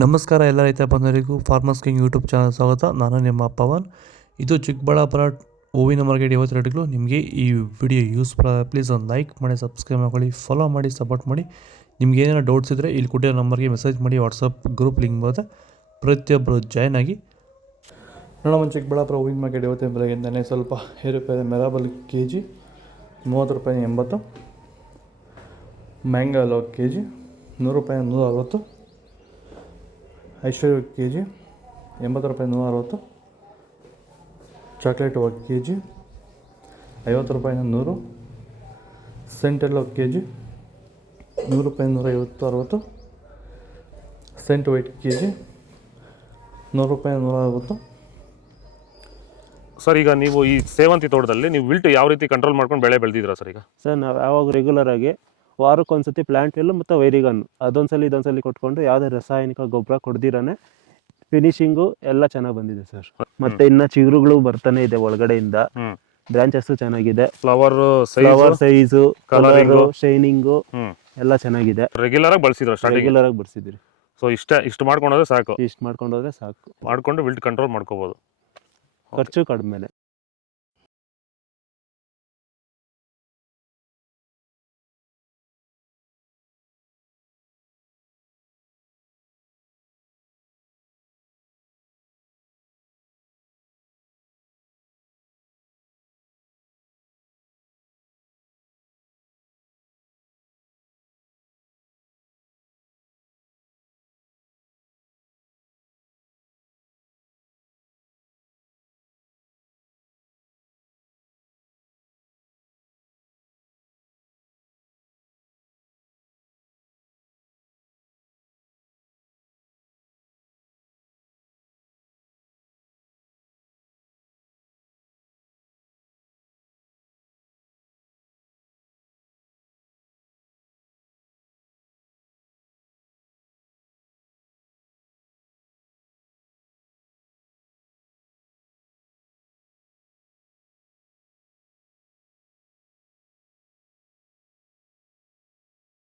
ನಮಸ್ಕಾರ ಎಲ್ಲ ರೈತ ಬಂಧುಗಳಿಗೂ ಫಾರ್ಮರ್ಸ್ ಕಿಂಗ್ ಯೂಟ್ಯೂಬ್ ಚಾನಲ್ ಸ್ವಾಗತ. ನಾನು ನಿಮ್ಮ ಪವನ್. ಇದು ಚಿಕ್ಕಬಳ್ಳಾಪುರ ಹೂವಿನ ಮಾರ್ಕೆಟ್ 50 ರೇಟ್ಗಳು. ನಿಮಗೆ ಈ ವಿಡಿಯೋ ಯೂಸ್ಫುಲ್ ಆದರೆ ಪ್ಲೀಸ್ ಒಂದು ಲೈಕ್ ಮಾಡಿ, ಸಬ್ಸ್ಕ್ರೈಬ್ ಮಾಡ್ಕೊಳ್ಳಿ, ಫಾಲೋ ಮಾಡಿ, ಸಪೋರ್ಟ್ ಮಾಡಿ. ನಿಮ್ಗೆ ಏನಾದ್ರು ಡೌಟ್ಸ್ ಇದ್ದರೆ ಇಲ್ಲಿ ಕೊಟ್ಟಿರೋ ನಂಬರ್ಗೆ ಮೆಸೇಜ್ ಮಾಡಿ. ವಾಟ್ಸಪ್ ಗ್ರೂಪ್ ಲಿಂಕ್ ಬರುತ್ತೆ, ಪ್ರತಿಯೊಬ್ಬರು ಜಾಯ್ನ್ ಆಗಿ. ನೋಡೋಣ, ಚಿಕ್ಕಬಳ್ಳಾಪುರ ಹೂವಿನ ಮಾರ್ಕೆಟ್ 50 ಬೆಳಗ್ಗೆಯಿಂದಲೇ ಸ್ವಲ್ಪ ಏರುಪೇರು. ಮೆರಾಬಲ್ ಕೆ ಜಿ 30 ರೂಪಾಯಿ 80, ಮ್ಯಾಂಗೋ ಕೆ ಜಿ 100 ರೂಪಾಯಿ 160, ಐಶ್ವರ್ಯ ಕೆ ಜಿ 80 ರೂಪಾಯಿ 160, ಚಾಕ್ಲೇಟ್ ಕೆ ಜಿ 50 ರೂಪಾಯಿ 100, ಸೆಂಟೆಲ್ಲೋ ಕೆ ಜಿ 100 ರೂಪಾಯಿ 150 60, ಸೆಂಟ್ ವೈಟ್ ಕೆ ಜಿ 100 ರೂಪಾಯಿ 160. ಸರ್, ಈಗ ನೀವು ಈ ಸೇವಂತಿ ತೋಟದಲ್ಲಿ ನೀವು ವಿಲ್ಟ್ ಯಾವ ರೀತಿ ಕಂಟ್ರೋಲ್ ಮಾಡ್ಕೊಂಡು ಬೆಳೆ ಬೆಳೆದಿದ್ದೀರಾ ಸರ್? ಈಗ ಸರ್, ನಾವು ಯಾವಾಗ ರೆಗ್ಯುಲರ್ ಆಗಿ ವಾರಕ್ಕೊಂದ್ಸತಿ ಪ್ಲಾಂಟ್ ಎಲ್ಲು ಮತ್ತು ವೈರಿಗನ್ ಅದೊಂದ್ಸಲಿ ಇದೊಂದ್ಸಲಿ ಕೊಟ್ಕೊಂಡು ಯಾವುದೇ ರಾಸಾಯನಿಕ ಗೊಬ್ಬರ ಕೊಡ್ದಿರಾನೆ ಫಿನಿಶಿಂಗು ಎಲ್ಲ ಚೆನ್ನಾಗಿ ಬಂದಿದೆ ಸರ್. ಮತ್ತೆ ಇನ್ನ ಚಿಗುರುಗಳು ಬರ್ತಾನೆ ಇದೆ ಒಳಗಡೆಯಿಂದ. ಬ್ರಾಂಚಸ್ ಚೆನ್ನಾಗಿದೆ, ಫ್ಲವರ್ ಸೈಜು, ಕಲರ್, ಶೈನಿಂಗು ಎಲ್ಲ ಚೆನ್ನಾಗಿದೆ. ರೆಗ್ಯುಲರ್ ಆಗಿ ಬಳಸಿದ್ರು, ರೆಗ್ಯುಲರ್ ಆಗಿ ಬರ್ಸಿದ್ರಿ. ಸೊ ಇಷ್ಟು ಮಾಡ್ಕೊಂಡೋದ್ರೆ ಸಾಕು. ಇಷ್ಟು ಮಾಡ್ಕೊಂಡೋದ್ರೆ ಸಾಕು, ಮಾಡ್ಕೊಂಡು ವಿಲ್ಟ್ ಕಂಟ್ರೋಲ್ ಮಾಡ್ಕೋಬಹುದು. ಖರ್ಚು ಕಡಿಮೆನೆ.